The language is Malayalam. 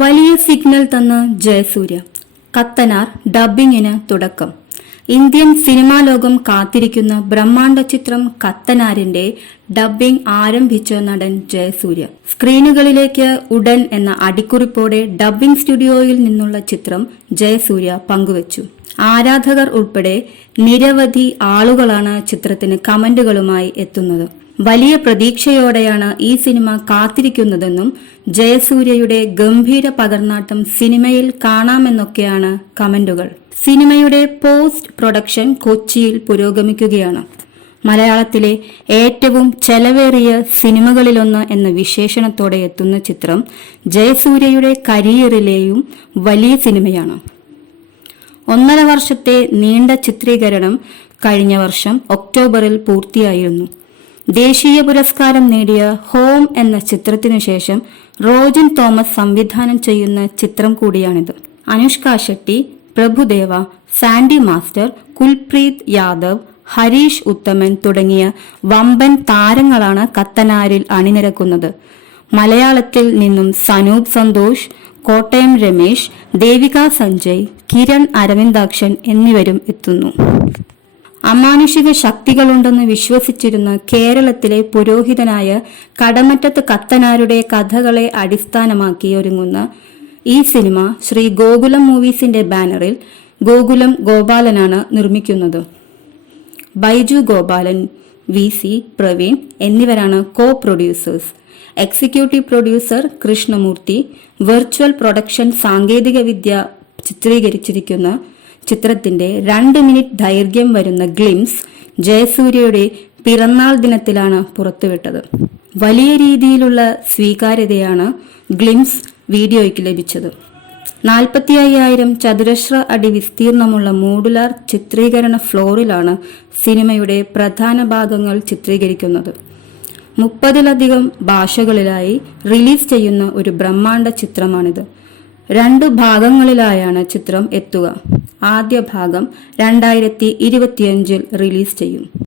വലിയ സിഗ്നൽ തന്ന ജയസൂര്യ. കത്തനാർ ഡബ്ബിങ്ങിന് തുടക്കം. ഇന്ത്യൻ സിനിമാ ലോകം കാത്തിരിക്കുന്ന ബ്രഹ്മാണ്ഡ ചിത്രം കത്തനാരിന്റെ ഡബ്ബിംഗ് ആരംഭിച്ച നടൻ ജയസൂര്യ. സ്ക്രീനുകളിലേക്ക് ഉടൻ എന്ന അടിക്കുറിപ്പോടെ ഡബ്ബിംഗ് സ്റ്റുഡിയോയിൽ നിന്നുള്ള ചിത്രം ജയസൂര്യ പങ്കുവച്ചു. ആരാധകർ ഉൾപ്പെടെ നിരവധി ആളുകളാണ് ചിത്രത്തിന് കമന്റുകളുമായി എത്തുന്നത്. വലിയ പ്രതീക്ഷയോടെയാണ് ഈ സിനിമ കാത്തിരിക്കുന്നതെന്നും ജയസൂര്യയുടെ ഗംഭീര പകർന്നാട്ടം സിനിമയിൽ കാണാമെന്നൊക്കെയാണ് കമന്റുകൾ. സിനിമയുടെ പോസ്റ്റ് പ്രൊഡക്ഷൻ കൊച്ചിയിൽ പുരോഗമിക്കുകയാണ്. മലയാളത്തിലെ ഏറ്റവും ചെലവേറിയ സിനിമകളിലൊന്ന് എന്ന വിശേഷണത്തോടെ എത്തുന്ന ചിത്രം ജയസൂര്യയുടെ കരിയറിലെയും വലിയ സിനിമയാണ്. 1.5 വർഷത്തെ നീണ്ട ചിത്രീകരണം കഴിഞ്ഞ വർഷം ഒക്ടോബറിൽ പൂർത്തിയായിരുന്നു. ദേശീയ പുരസ്കാരം നേടിയ ഹോം എന്ന ചിത്രത്തിനു ശേഷം റോജിൻ തോമസ് സംവിധാനം ചെയ്യുന്ന ചിത്രം കൂടിയാണിത്. അനുഷ്ക ഷെട്ടി, പ്രഭുദേവ, സാൻഡി മാസ്റ്റർ, കുൽപ്രീത് യാദവ്, ഹരീഷ് ഉത്തമൻ തുടങ്ങിയ വമ്പൻ താരങ്ങളാണ് കത്തനാരിൽ അണിനിരക്കുന്നത്. മലയാളത്തിൽ നിന്നും സനൂപ് സന്തോഷ്, കോട്ടയം രമേശ്, ദേവിക സഞ്ജയ്, കിരൺ അരവിന്ദാക്ഷൻ എന്നിവരും എത്തുന്നു. അമാനുഷിക ശക്തികളുണ്ടെന്ന് വിശ്വസിച്ചിരുന്ന കേരളത്തിലെ പുരോഹിതനായ കടമറ്റത്ത് കത്തനാരുടെ കഥകളെ അടിസ്ഥാനമാക്കി ഒരുങ്ങുന്ന ഈ സിനിമ ശ്രീ ഗോകുലം മൂവീസിന്റെ ബാനറിൽ ഗോകുലം ഗോപാലനാണ് നിർമ്മിക്കുന്നത്. ബൈജു ഗോപാലൻ, VC പ്രവീൺ എന്നിവരാണ് co producers. Executive producer Krishnamoorthy. Virtual production സാങ്കേതികവിദ്യ ചിത്രീകരിച്ചിരിക്കുന്ന ചിത്രത്തിന്റെ 2 മിനിറ്റ് ദൈർഘ്യം വരുന്ന ഗ്ലിംസ് ജയസൂര്യയുടെ പിറന്നാൾ ദിനത്തിലാണ് പുറത്തുവിട്ടത്. വലിയ രീതിയിലുള്ള സ്വീകാര്യതയാണ് ഗ്ലിംസ് വീഡിയോയ്ക്ക് ലഭിച്ചത്. 45,000 ചതുരശ്ര അടി വിസ്തീർണമുള്ള മോഡുലാർ ചിത്രീകരണ ഫ്ലോറിലാണ് സിനിമയുടെ പ്രധാന ഭാഗങ്ങൾ ചിത്രീകരിക്കുന്നത്. 30-ലധികം ഭാഷകളിലായി റിലീസ് ചെയ്യുന്ന ഒരു ബ്രഹ്മാണ്ഡ ചിത്രമാണിത്. 2 ഭാഗങ്ങളിലായാണ് ചിത്രം എത്തുക. ആദ്യ ഭാഗം 2025 റിലീസ് ചെയ്യും.